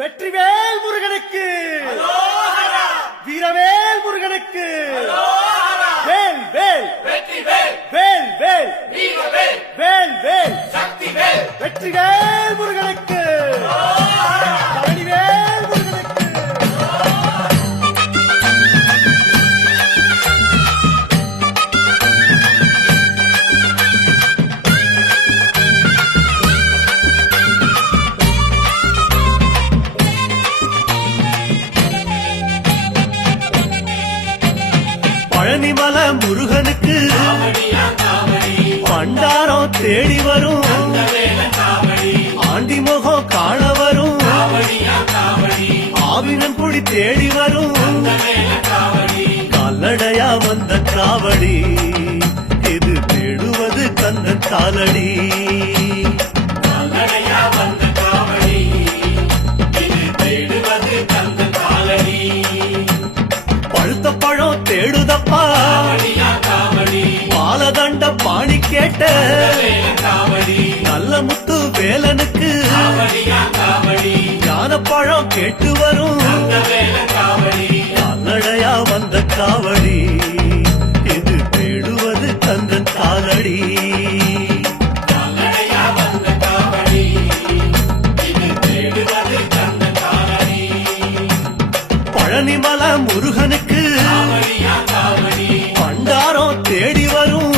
வெற்றிவேல் முருகனுக்கு, வீரவேல் முருகனுக்கு, வேல் வேல் வேல் வேல் வேல் வேல் வெற்றிவேல் முருகனுக்கு, பழனிவேல் முருகனுக்கு. பழனிமல முருகனுக்கு பண்டாரம் தேடி வரும், ஆண்டி முகம் காண வரும், ஆவினன் குடி தேடி வரும், கால்நடையா வந்த காவடி இது தேடுவது கந்தன் காலடி. பழுத்த பழம் தேடுதப்பா பாலதண்ட பாணி கேட்ட நல்ல முத்து வேலனுக்கு ஞானப்பழம் கேட்டு வரும், கால்நடையா வந்த காவடி இது தேடுவது கந்தன் காலடி. பழனிமல முருகனுக்கு பண்டாரம் தேடி வரும்,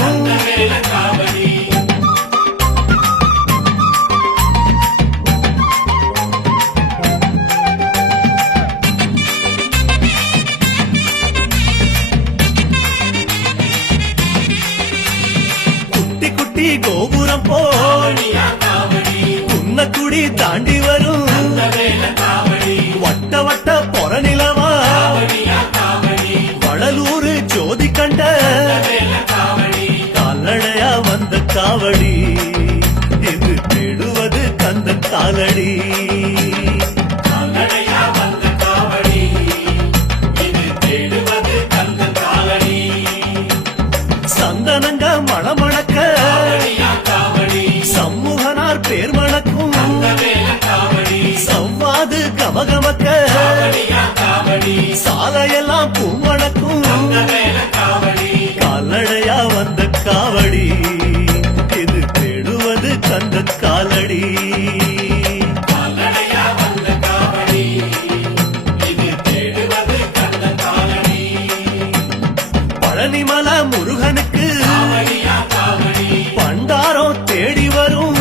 குட்டி குட்டி கோபுரம் போல் குன்னக்குடி தாண்டி வரும், வட்ட வட்ட பொறநிலவா வடலூரு ஜோதி கண்ட கால்நடையா வந்த காவடி இது தேடுவது கந்தன் காலடி. சந்தனங்க மணமணக்க சமூகனார் பேர் மணக்கும், சவ்வாது கமகமக்க சாலையெல்லாம் பூமணக்கும், கால்நடையா வந்த காவடி இது தேடுவது கந்தன் காலடி. பழனிமல முருகனுக்கு பண்டாரம் தேடி வரும்,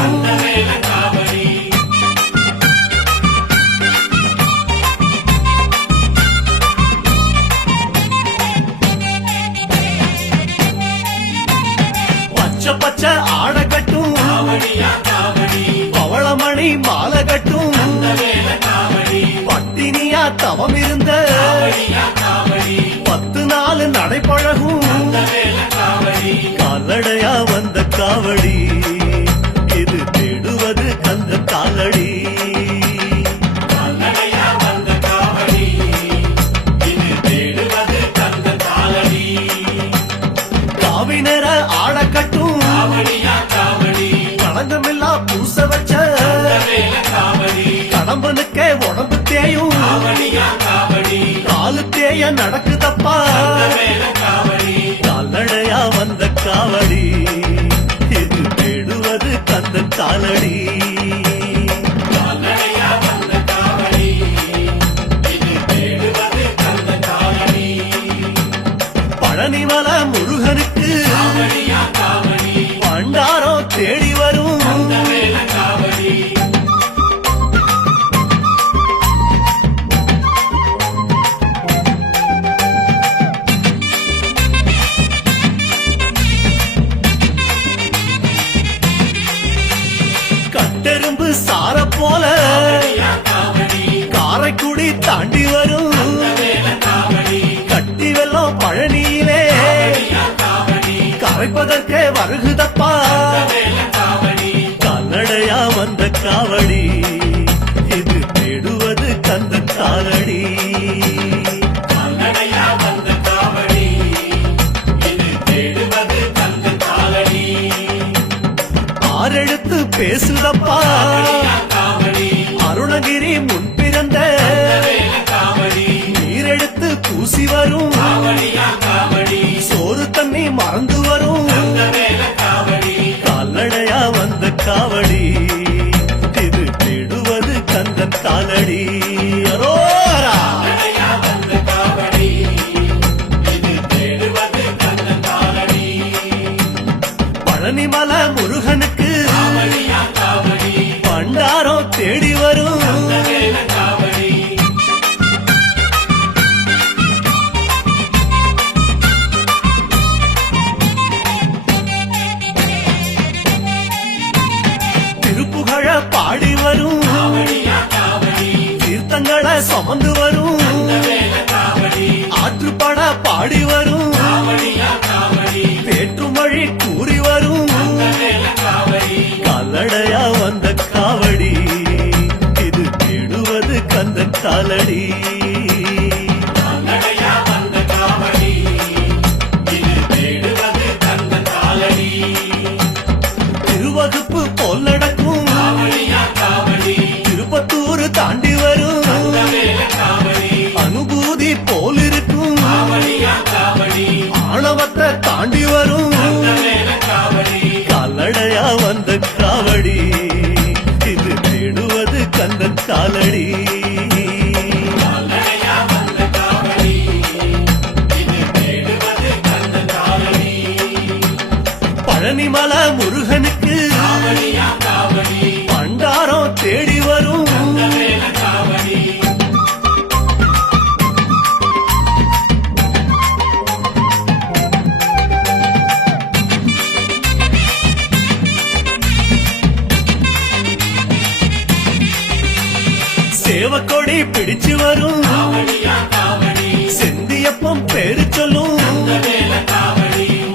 பச்சை பச்சை ஆடை கட்டும் பவளமணி மாலை கட்டும், பட்டினியா தவம் இருந்த 10 நாள் நடைபழகும், கால்நடையா வந்த காவடி இது தேடுவது கந்த காலடி. காவினர ஆடக்கட்டும் களங்கமில்லா பூச வச்ச கடம்பனுக்கே உடம்பு தேயும், காலு தேய நடக்குதப்பா கால்நடையா வந்த காவடி இது தேடுவது கந்தன் காலடி. பழனிமல முருகனுக்கு பண்டாரம் தேடி வரும், கட்டெரும்பு சார போல காரைக்குடி தாண்டி வரும், கட்டி வெள்ளம் பழனியிலே கரைப்பதற்கே வருகுதப்பா கால்நடையா வந்த காவடி இது தேடுவது கந்தன் காலடி. ஆறெழுத்து பேசுதப்பா அருணகிரி முன் பிறந்த தூசி வரும் சோறு தண்ணி மறந்து வரும் கால்நடையா வந்த காவடி இது தேடுவது கந்தன் காலடி அரோரா பழனிமலை முருகனுக்கு பண்டாரம் தேடி வரும் திருப்புகழ பாடி வரும் தீர்த்தங்களை சுமந்து வரும் ஆற்றுப்பட பாடி வரும் வேற்றுமொழி கூறி வரும் கால்நடையா வந்த காவடி இது தேடுவது கந்தன் காலடி திருவகுப்பு போல் நடக்கும் திருப்பத்தூர் தாண்டி வரும் அனுபூதி போல் இருக்கும் ஆணவத்தை தாண்டி வரும் கால்நடையா வந்த காவடி இது தேடுவது கந்தன் காலடி பழனிமலை முருகனுக்கு பண்டாரம் தேடி வரும் சேவக்கொடி பிடிச்சு வரும் செந்தியப்பம் பேரு சொல்லும்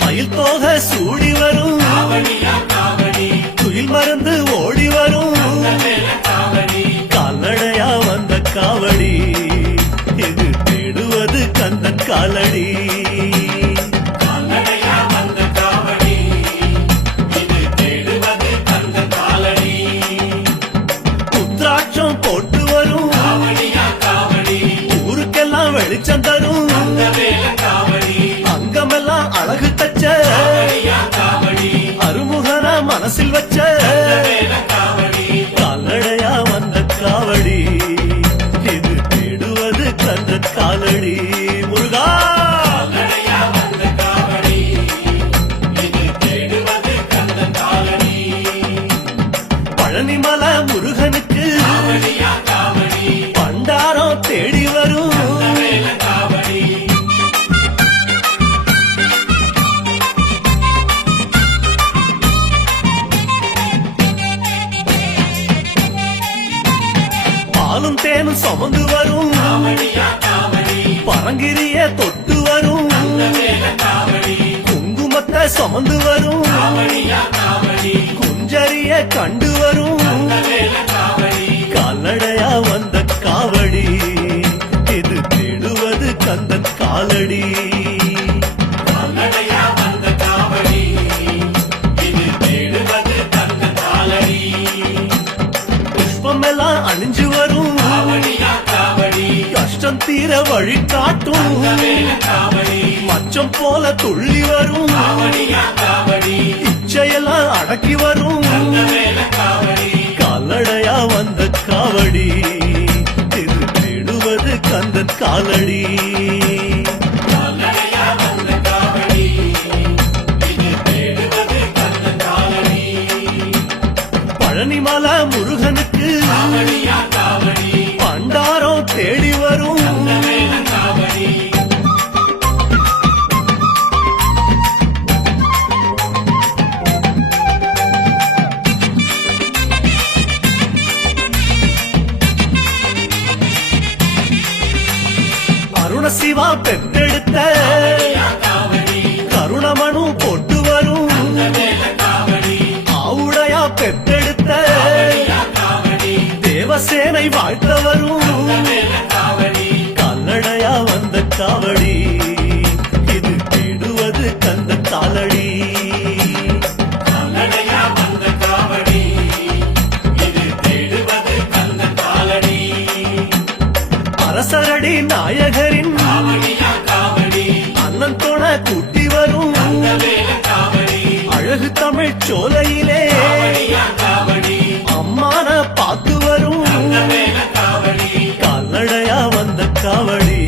மயில் தோக சூடி வரும் துயில் மருந்து ஓடி வரும் கால்நடையா வந்த காவடி இது தேடுவது கந்தன் காலடி உத்ராட்சம் போட்டு வரும் ஊருக்கெல்லாம் வெளிச்சம் தரும் அங்கமெல்லாம் அழகு தச்ச அருமுகன மனசில் வச்ச கால்நடையா வந்த காவடி இது தேடுவது கந்தன் காலடி முருகா பழனிமலை முருகனுக்கு பண்டாரம் தேடி வரும் பாலும் தேனும் சுமந்து வரும் பரங்கிரிய தொட்டு வரும் குங்குமத்தை சுமந்து வரும் குஞ்சரிய கண்டு வரும் கால்நடையா வந்த காவடி இது தேடுவது கந்தன் காலடி புஷ்பமெல்லாம் அணிஞ்சு வரும் கஷ்டம் தீர வழி காட்டும் மச்சம் போல துள்ளி வரும் இச்சையெல்லாம் அடக்கி வரும் கால்நடையா வந்த காவடி இது தேடுவது கந்தன் காலடி பழனிமலை முருகனுக்கு பண்டாரம் தேடி வரும் அருணசிவா பெற்றெடுத்த கருணமனு போட்டு வரும் ஆவுடையா பெற்றெடுத்த தேவசேனை வாழ்த்த வரும் கால்நடையா வந்த காவடி இது தேடுவது கந்தன் காலடி அரசரடி நாயகரின் அண்ணன் துணை கூட்டி வரும் அழகு தமிழ் சோலையிலே அம்மான பார்த்து வரும் கால்நடையா வந்த காவடி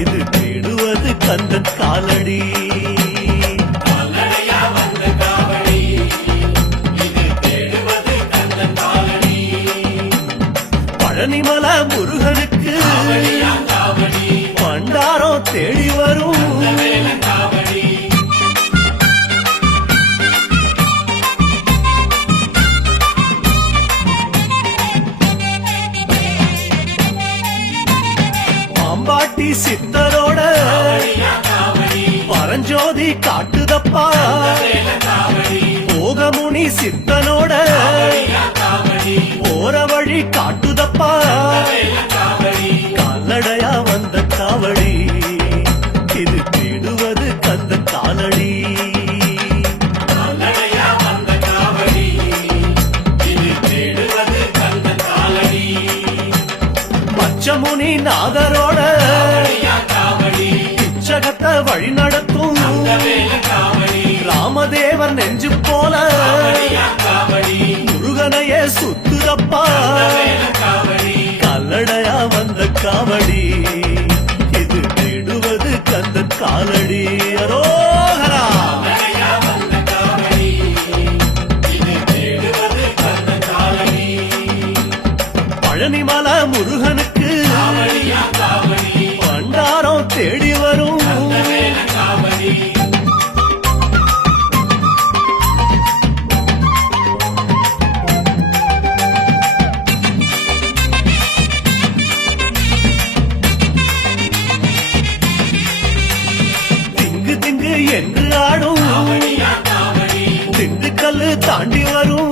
இது தேடுவது கந்தன் காலடி பழனிமல முருகனுக்கு பண்டாரம் தேடி வரும் பாம்பாட்டி சித்தரோட பரஞ்சோதி காட்டுதப்பா போகமுனி சித்தனோட போற வழி காட்டுதப்பா கால்நடையா வந்த காவடி இது தேடுவது கந்த காலடி பச்சமுனி நாதரோட இச்சகத்தை வழி நடத்தும் ராமதேவர் நெஞ்சு போல முருகனையே சுத்துதப்பா கால்நடையா வந்த காவடி இது தேடுவது கந்த காலடி அரோகரா பழனிமல முருகனுக்கு பண்டாரம் தேடி வரும் திங்கு திங்கு என்று ஆடும் திண்டுக்கல்லு தாண்டி வரும்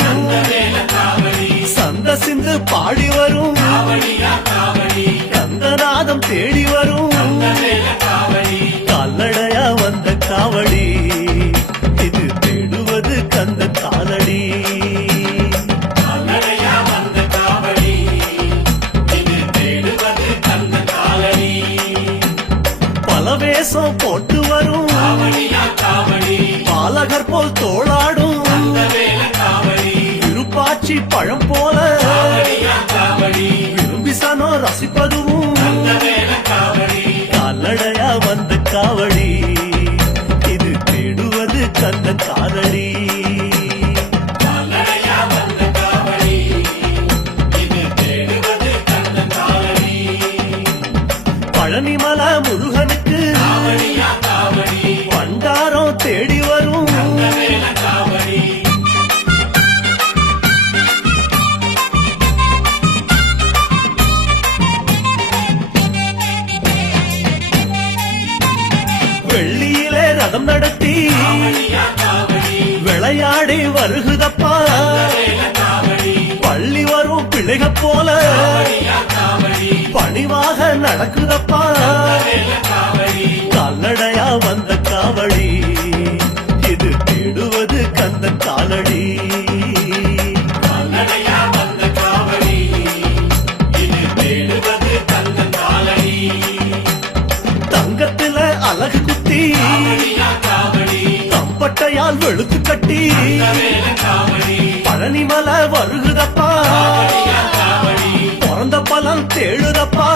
சந்த சிந்து பாடி வரும் கந்தநாதம் தேடி வரும் கால்நடையா வந்த காவடி இது தேடுவது கந்த காலடி பல வேஷம் போட்டு வரும் பாலகர் போல் தோளாடும் விருப்பாச்சி பழம் போல விரும்பி சனோ ரசிப்பதும் கால்நடையா வந்த காவடி இது தேடுவது கந்த காலடி பழனிமல முருகனுக்கு பண்டாரம் தேடி வரும் வெள்ளியிலே ரதம் நடத்தி விளையாடி வருகுதப்பா பள்ளி வரும் பிள்ளைக போல பணிவாக நடக்குதப்பா கால்நடையா வந்த காவடி இது தேடுவது கந்த காலடி தங்கத்தில அழகு குத்தி தம்பட்டையால் வெளுத்து கட்டி பழனிமல வருகுதப்பா பிறந்த பலன் தேடுதப்பா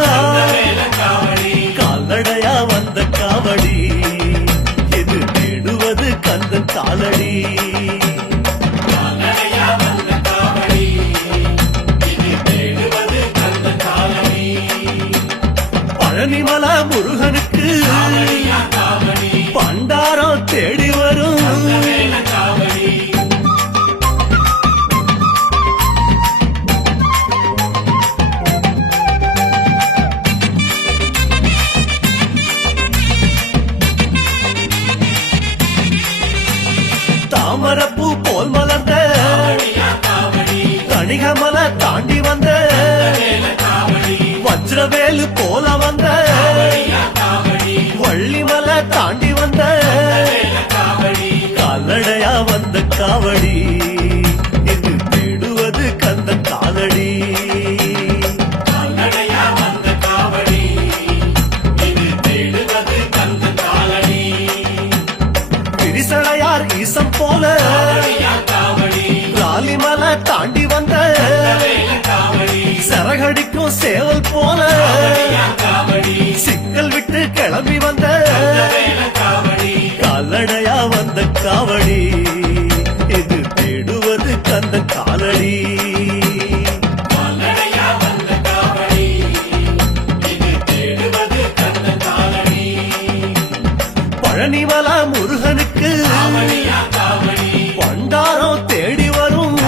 கால்நடையா வந்த காவடி இது தேடுவது கந்த காலடி பழனிமல முருகனுக்கு பண்டாரம் தேடி வரும் சிறகடிக்கும் சேவல் போல சிக்கல் விட்டு கிளம்பி வந்த கால்நடையா வந்த காவடி இது தேடுவது கந்த காலடி பழனிமல முருகனுக்கு பண்டாரம் தேடி வரும்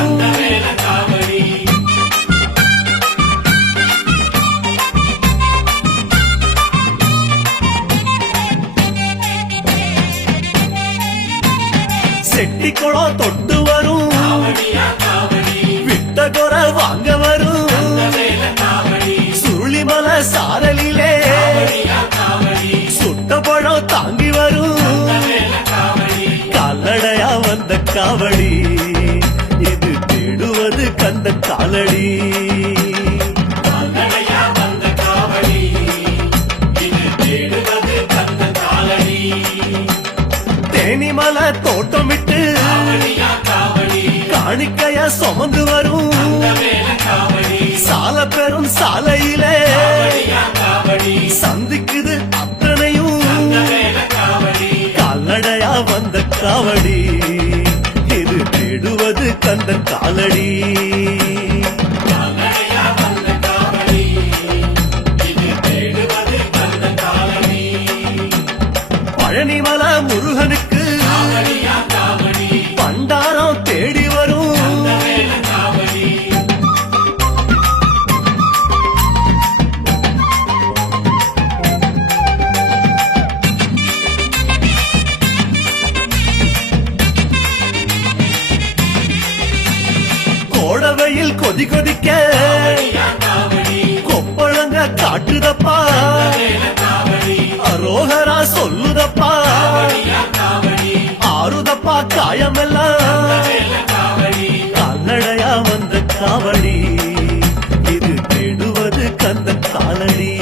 செட்டி குளம் தொட்டு வரும் விட்ட குறை வாங்க வரும் சுருளிமல சாரலிலே சுட்ட பழம் தாங்கி வரும் கால்நடையா வந்த காவடி இது தேடுவது கந்த காலடி தேனிமல தோட்டமிட்டு காணிக்கைய சுமந்து வரும் சால பெரும் சாலையிலே சந்திக்குது அத்தனையும் கால்நடையா வந்த காவடி இது தேடுவது கந்த காலடி பழனிமல முருகனுக்கு பண்டாரம் தேடி வரும் கோடவையில் கொதி கொதிக்க கொப்பளங்க காட்டுதப்பா அரோகரா சொல்லுதப்பா ஆறுதப்பா காயமெல்லாம் கால்நடையா வந்த காவடி இது தேடுவது கந்த காலடி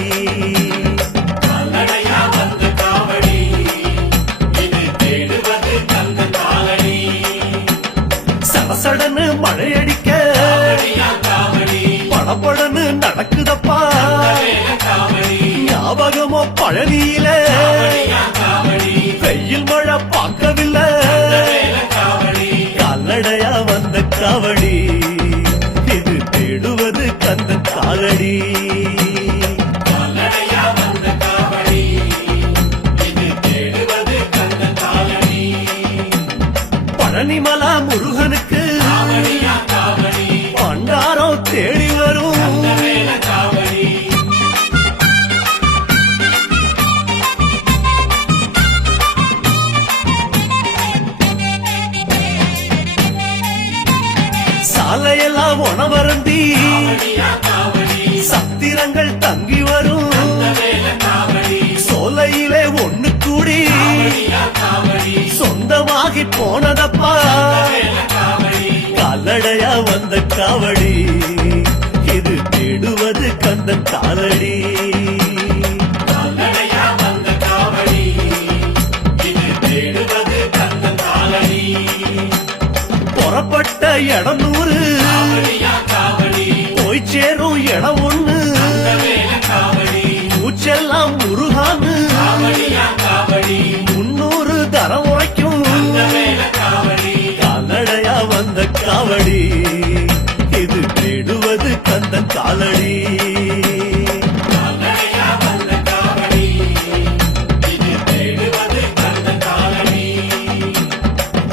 சடசடன்னு மழையடிக்க படப்படன்னு நடக்குதப்பா ஞாபகமோ பழனியில வெயில் மழை பார்க்கவில்லை கால்நடையா வந்த காவடி இது தேடுவது கந்த காலடி பழனிமல முருகனுக்கு பண்டாரம் தேடி வரும் சாலையெல்லாம் உணவருந்தி சத்திரங்கள் தங்கி வரும் சோலையிலே ஒண்ணு கூடி சொந்தமாகி போனதப்பா கால்நடையா வந்த காவடி இது தேடுவது கந்த காலடி புறப்பட்ட இடம் 100 போய் சேரும் இடம் 1 மூச்செல்லாம் முருகான்னு 300 தரம் உரைக்கும் கால்நடையா வந்த காவடி இது தேடுவது கந்த காலடி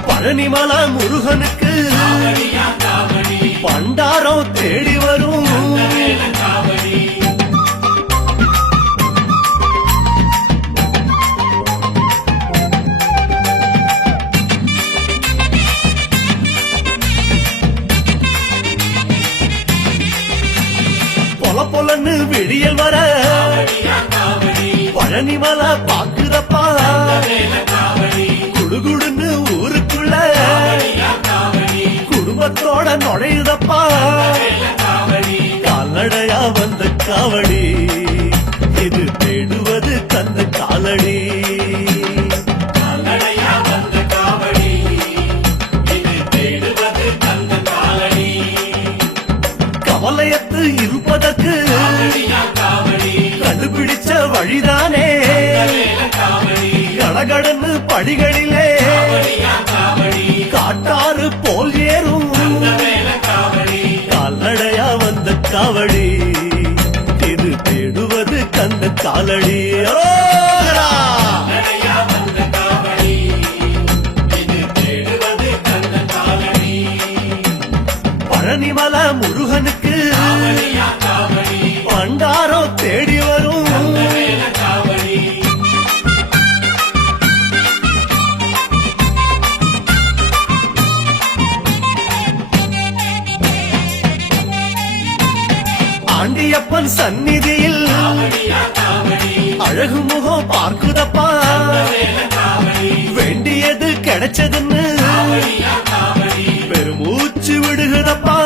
பழனிமல முருகனுக்கு பண்டாரம் தேடி வரும் பொல பொலன்னு விடியல் வர பழனிமல பாக்குதப்பா குடுகுடுன்னு ஊருக்குள்ள குடும்பத்தோட நுழையுதப்பா கால்நடையா வந்த காவடி இது தேடுவது கந்த காலடி கவலையத்து இருப்பதற்கு உனக்கு கண்டுபிடிச்ச வழிதானே கடகடன்னு படிகளிலே காட்டாறு போல் ஏறும் கால்நடையா வந்த காவடி இது தேடுவது கந்த காலடி அரோகரா! பழனிமலை முருகனுக்கு பண்டாரோ தேடி வரும் ஆண்டியப்பன் சந்நிதியில் அழகு முகம் பார்க்குதப்பா வேண்டியது கிடைச்சதுன்னு பெருமூச்சு விடுகுதப்பா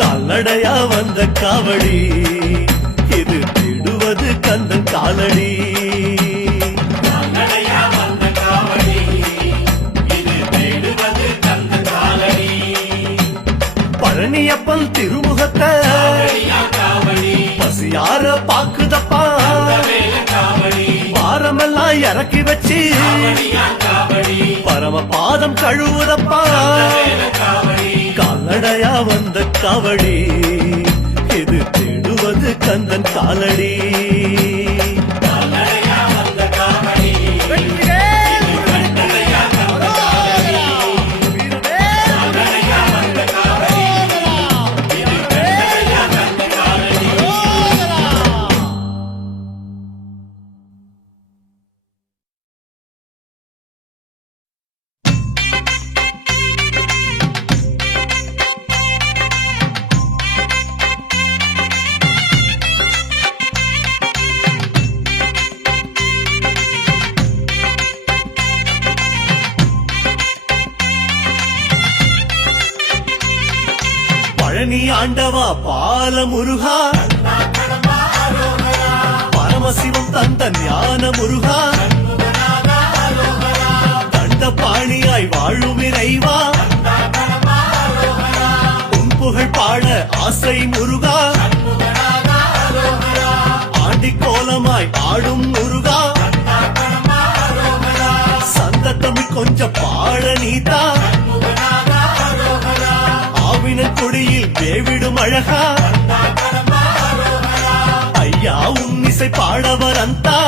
கால்நடையா வந்த காவடி இது தேடுவது கந்தன் காலடி பழனியப்பன் திருமுகத்தை பசியார பாக்குதப்பா பாரமெல்லாம் இறக்கி வச்சு பரம பாதம் கழுவுதப்பா கால்நடையா வந்த காவடி இது தேடுவது கந்தன் காலடி பழனி ஆண்டவா பால முருகா பரமசிவம் தந்த ஞான முருகா தண்ட பாணியாய் வாழும் இறைவா உன் புகழ் பாட ஆசை முருகா ஆண்டி கோலமாய் ஆடும் முருகா சந்த தமிழ் கொஞ்சம் பாட நீதா கொடியில் தேவிடும் அழகா ஐயா உன் இசை பாடவர் அந்தா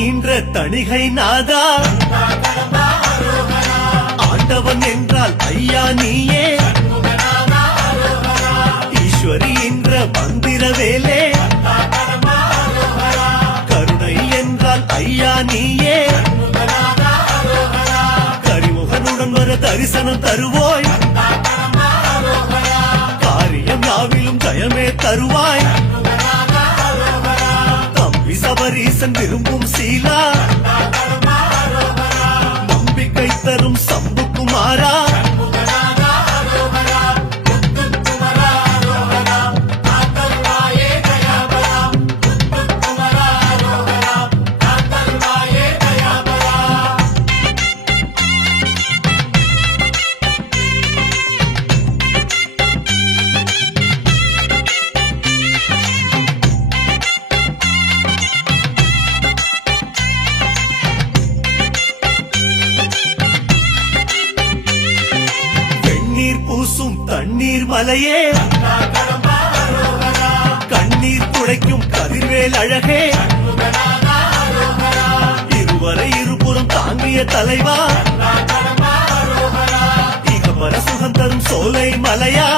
என்ற தணிகை நாதா ஆண்டவன் என்றால் ஐயா நீயே ஈஸ்வரி என்ற மந்திர வேலே கருணை என்றால் ஐயா நீயே கரிமுகனுடன் வர தரிசனம் தருவோய் காரியம் யாவிலும் ஜயமே தருவாய் சபரீசன் விரும்பும் சீலா நம்பிக்கை தரும் சம்புக்குமாரா தண்ணீர் மலையே கண்ணீர் துடைக்கும் கதிர்வேல் அழகே இருவரை இருபுறம் தாங்கிய தலைவா இகபர சுகம் தரும் சோலை மலையா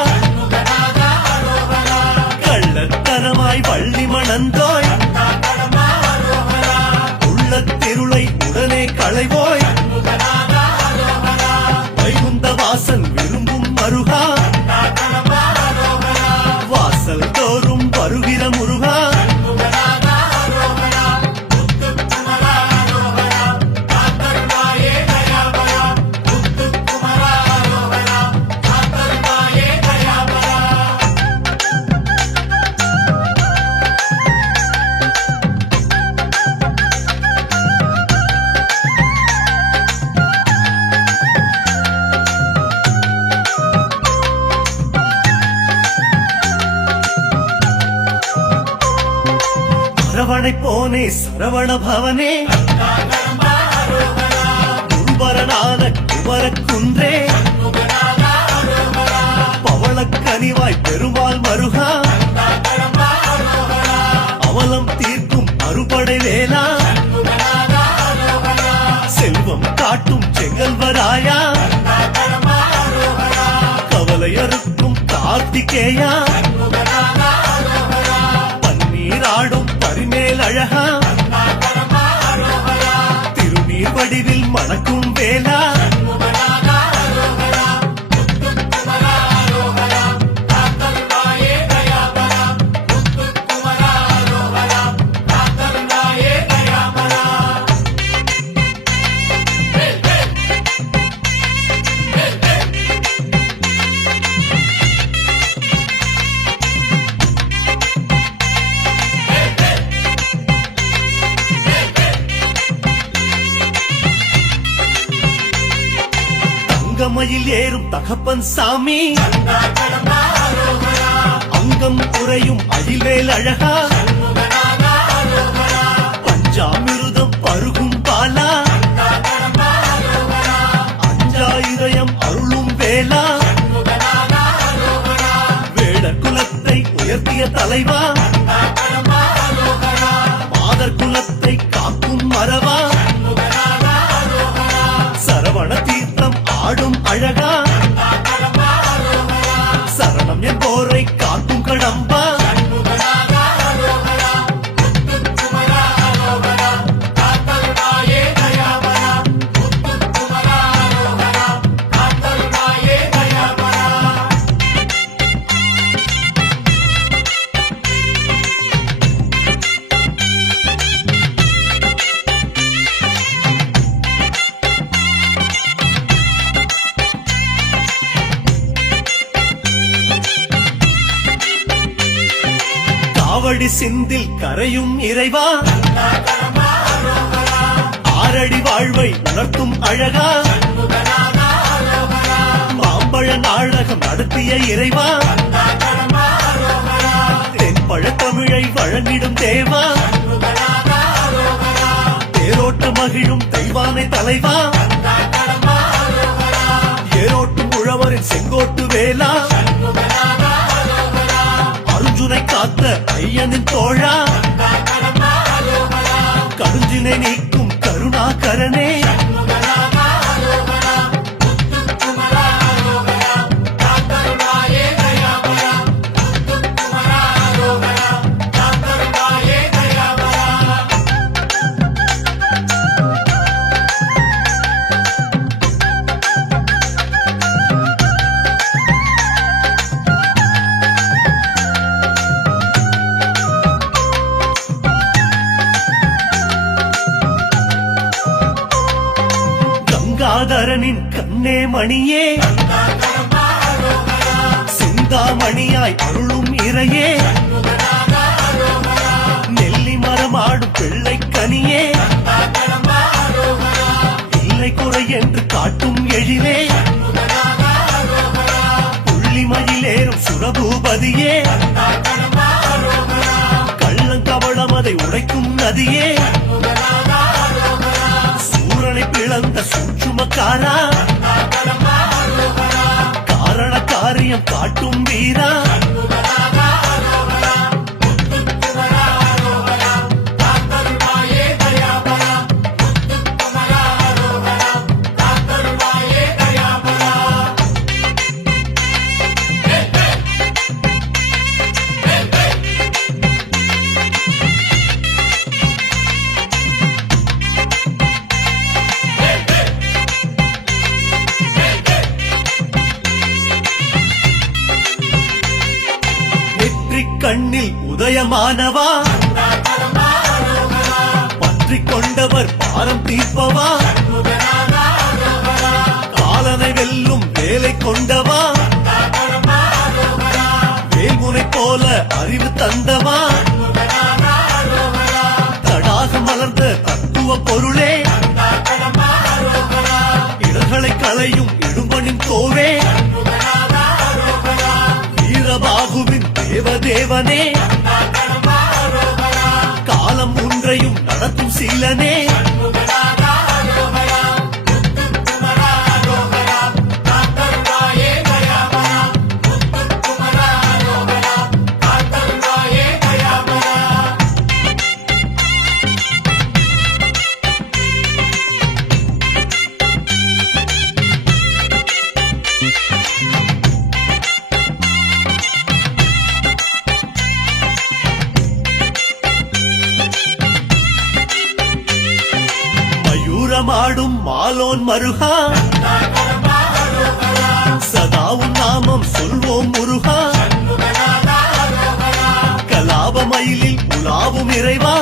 கள்ளத்தனமாய் வள்ளி மணந்தோய் உள்ளத்திருளை உடனே களைவோய் வைகுந்த வாசன் விரும்பும் மருகா அரவணை போனே சரவண பவனே குருபரனான குமரக்குன்றே பவளக்கனிவாய் பெருமாள் மருகா அவலம் தீர்க்கும் அறுபடை வேலா செல்வம் காட்டும் செங்கல்வராயா கவலையறுக்கும் கார்த்திகேயா பன்னீராடும் பரிமேல் அழகா திருநீர் வடிவில் மணக்கும் வேலா தங்கமயில் ஏறும் தகப்பன் சாமி அங்கம் குறையும் அழிவேல் அழகா பஞ்சாமிருதம் பருகும் பாலா அஞ்சாயிரம் அருளும் வேலா வேடர் குலத்தை உயர்த்திய தலைவா மாதர் குலத்தை காக்கும் மரவா சரவண தீர்த்தம் ஆடும் அழகா சரணம் என்போரை காக்கும் கடம்பா காவடி சிந்தில் கரையும் இறைவா ஆரடி வாழ்வை உணர்த்தும் அழகா மாம்பழ நாடகம் நடத்திய இறைவா தென்பழ தமிழை வழங்கிடும் தேவா தேரோட்ட மகிழும் தெய்வானை தலைவா ஏரோட்டும் உழவரின் செங்கோட்டு வேலா அர்ஜுனை காத்த ஐயனின் தோழா கடுஞ்சினை நீக்கும் கருணாகரனே கங்காதரனின் கண்ணே மணியே சிந்தாமணியாய் அருளும் இறையே நெல்லி மரமாடும் பிள்ளை கனியே இல்லை குறை என்று காட்டும் எழிலே புள்ளிமயிலேறும் சுரபூபதியே கள்ளங்கவளம் அதை உடைக்கும் நதியே சூரனை பிளந்த சூட்சுமக்காரா காரண காரியம் காட்டும் வீரா கண்ணில் உதயமானவா பற்றிக் கொண்டவர் பாரம் தீர்ப்பவா காலனை வெல்லும் வேலை கொண்டவா வேல்முனை போல அறிவு தந்தவா தடாக மலர்ந்த தத்துவ பொருளே இடர்களை களையும் இடும்பனின் கோவே வீரபாகுவின் தேவதேவனே காலம் ஒன்றையும் நடத்தும் சீலனே மயூரமாடும் மாலோன் மருகா சதாவும் நாமம் சொல்வோம் முருகா கலாபமயிலில் உலாவும் இறைவா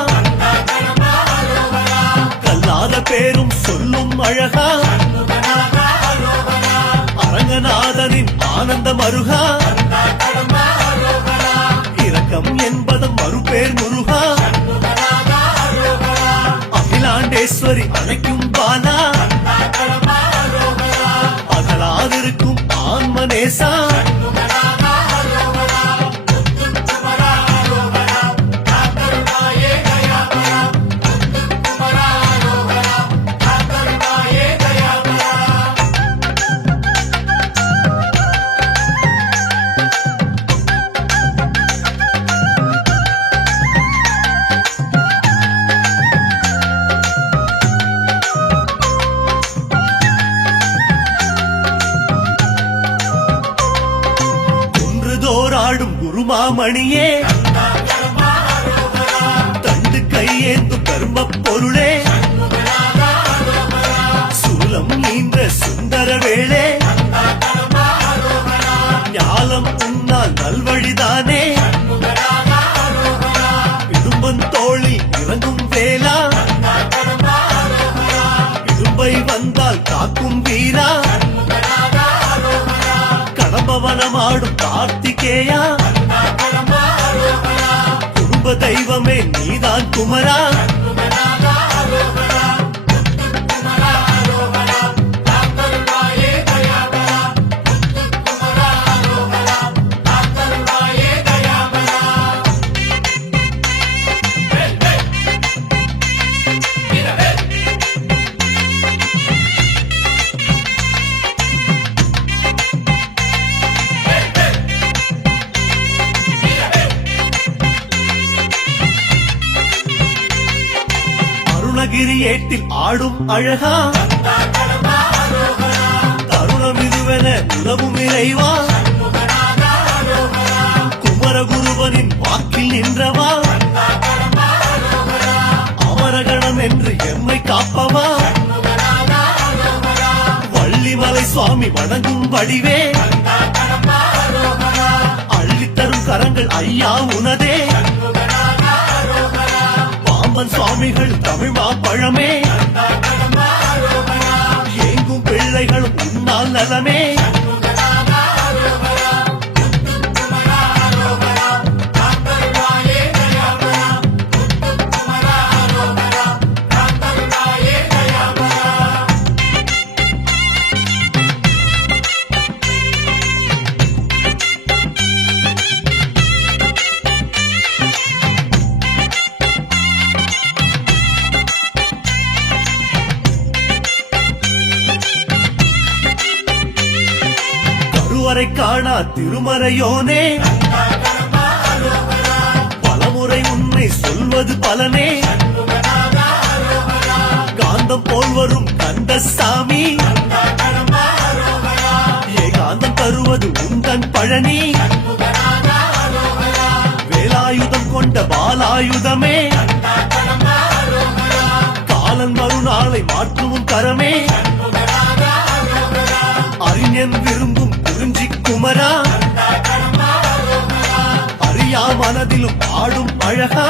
கல்லாத பேரும் சொல்லும் அழகா அரங்கநாதனின் ஆனந்த மருகா இரக்கம் என்பதம் மறுபேர் முருகா அகிலாண்டேஸ்வரி அழைக்கும் பாலா அகலாதிருக்கும் ஆன்மநேசா குன்றுதோறாடும் குருமாமணியே தண்டு கையேந்து கர்ம பொருளே சூலம் நீந்த சுந்தர வேளே ஞாலம் உன்னால் நல்வழிதானே இடும்பன் தோழி இறங்கும் வேளா இடும்பை வந்தால் காக்கும் வீரா கடம்பவனமாடும் கார்த்திகேயா குடும்ப தெய்வமே நீதான் குமரா அருணகிரி ஏட்டில் ஆடும் அழகா தருணம் இதுவென உதவும் இறைவா குமரகுருவனின் வாக்கில் நின்றவா அமரகணம் என்று எம்மை காப்பவா வள்ளிமலை சுவாமி வணங்கும் வடிவே அள்ளித்தரும் கரங்கள் ஐயா உனதே பாம்பன் சுவாமிகள் தமிழ் மாப்பழமே எங்கும் பிள்ளைகளும் உன்னால் நலமே கருவறை காணா திருமறையோனே பலமுறை உன்னை சொல்வது பலனே காந்தம் போல் வரும் கந்தசாமி ஏகாந்தம் தருவது உந்தன் பழனி வேலாயுதம் கொண்ட பாலாயுதமே காலன் மறுநாளை மாற்றுவும் கரமே அறிஞன் விரும்பும் குறிஞ்சி குமரா அறியா மனதிலும் ஆடும் அழகா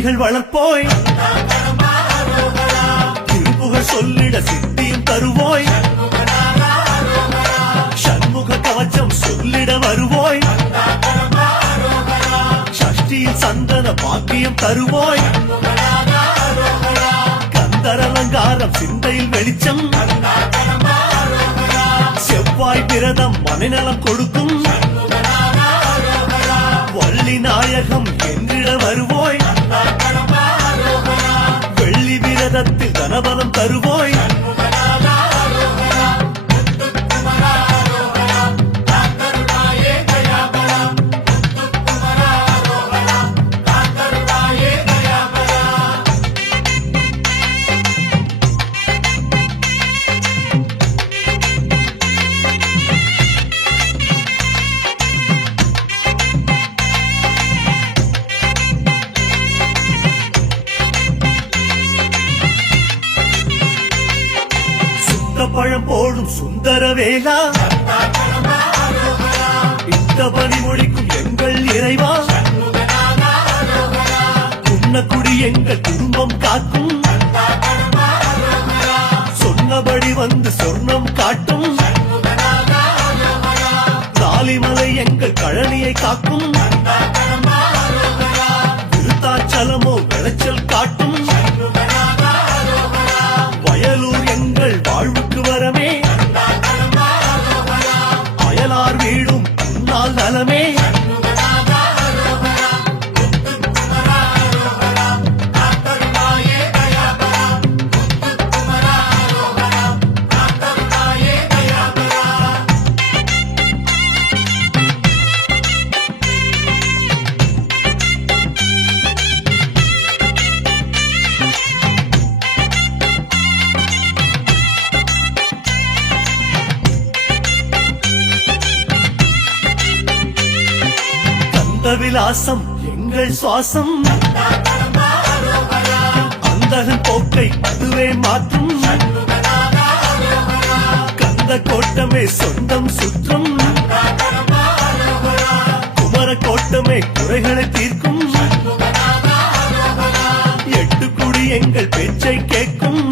சந்ததிகள் வளர்ப்போய் திருப்புகழ் சொல்லிட சித்தியும் தருவோய் சண்முக கவச்சம் சொல்லிட வருவோய் சஷ்டியில் சந்தன பாக்கியம் தருவோய் கந்தரலங்காரம் சிந்தையில் வெளிச்சம் செவ்வாய் விரதம் மனநலம் கொடுக்கும் வள்ளி நாயகம் என்றிட வருவோய் வெள்ளி விரதத்தில் தனபலம் தருவோய் பழம் போடும் சுந்தர வேலா இந்த பணிமொழிக்கும் எங்கள் இறைவா குன்னக்குடி எங்கள் குடும்பம் காக்கும் சொன்னபடி வந்து சொர்ணம் காட்டும் தாலிமலை எங்கள் கழனியை காக்கும் விருத்தாச்சலமோ விளைச்சல் காட்டும் வயலூர் எங்கள் வாழ்வுக்கு வரமே அயலார் வீடும் உன்னால் நலமே விலாசம் எங்கள் சுவாசம் அந்தகன் போக்கை அதுவே மாற்றும் கந்த கோட்டமே சொந்தம் சுற்றம் குமர கோட்டமே குறைகளை தீர்க்கும் எட்டு குடி எங்கள் பேச்சை கேட்கும்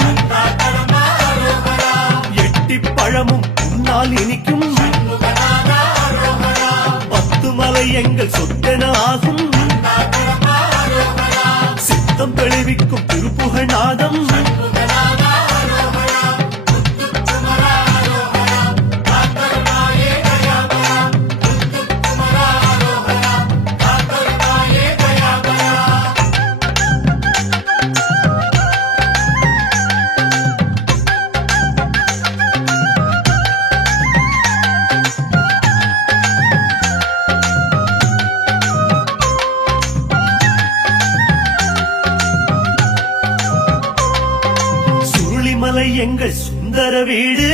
எட்டி பழமும் உன்னால் இனிக்கும் மலை எங்கள் சொத்தென ஆகும் சித்தம் தெளிவிக்கும் திருப்புகழ் நாதம் எங்கள் சுந்தர வீடு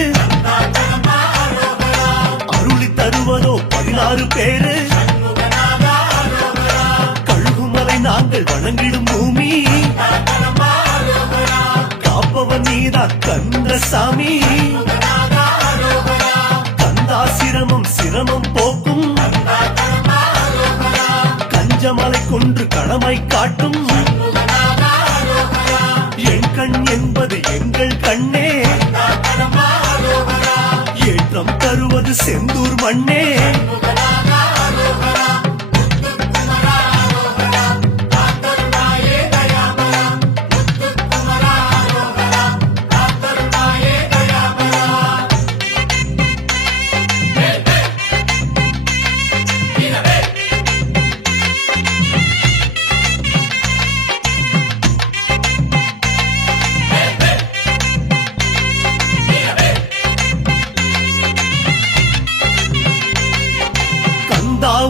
அருளி தருவதோ 16 பேரு கழுகுமலை நாங்கள் வணங்கிடும் பூமி காப்பவன் நீதா கந்தசாமி கந்தாசிரமம் சிரமம் போக்கும் கஞ்சமலை கொன்று கடமை காட்டும் என் கண் என்பது எங்கள் கண்ணே ஏற்றம் தருவது செந்தூர் மண்ணே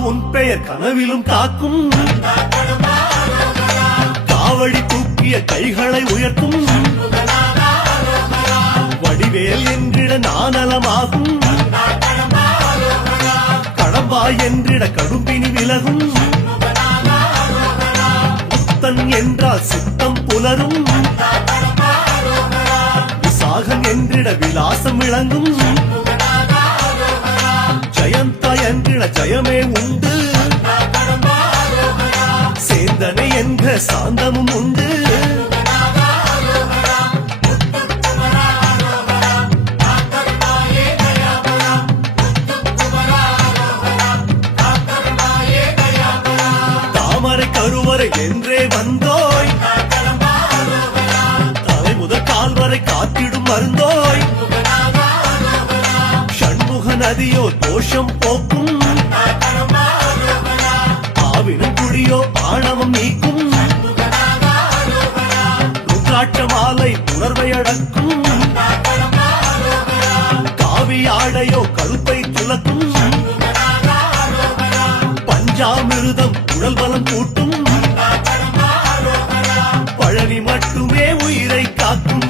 உன் பெயர் கனவிலும் காக்கும் காவடி தூக்கிய கைகளை உயர்த்தும் வடிவேல் என்றிட நானலமாகும் கடம்பா என்றிட கடும்பினி விலகும் முத்தன் என்றால் சித்தம் புலரும் விசாகன் என்றிட விலாசம் விளங்கும் ஜெயந்தா என்றிட ஜெயமே உண்டு சேந்தனை என்ற சாந்தமும் உண்டு தாமரை கருவறை என்றே வந்தோய் தலை முதல் கால் வரை காத்திடும் மருந்தோய் ஷண்முக நதியோ தோஷம் போக்கும் ஆவினும் குடியோ ஆணவம் நீக்கும் ருத்ராட்ச மாலை உணர்வை அடக்கும் காவி ஆடையோ கழுத்தை துலக்கும் பஞ்சாமிருதம் உடல் பலம் கூட்டும் பழனி மட்டுமே உயிரை காக்கும்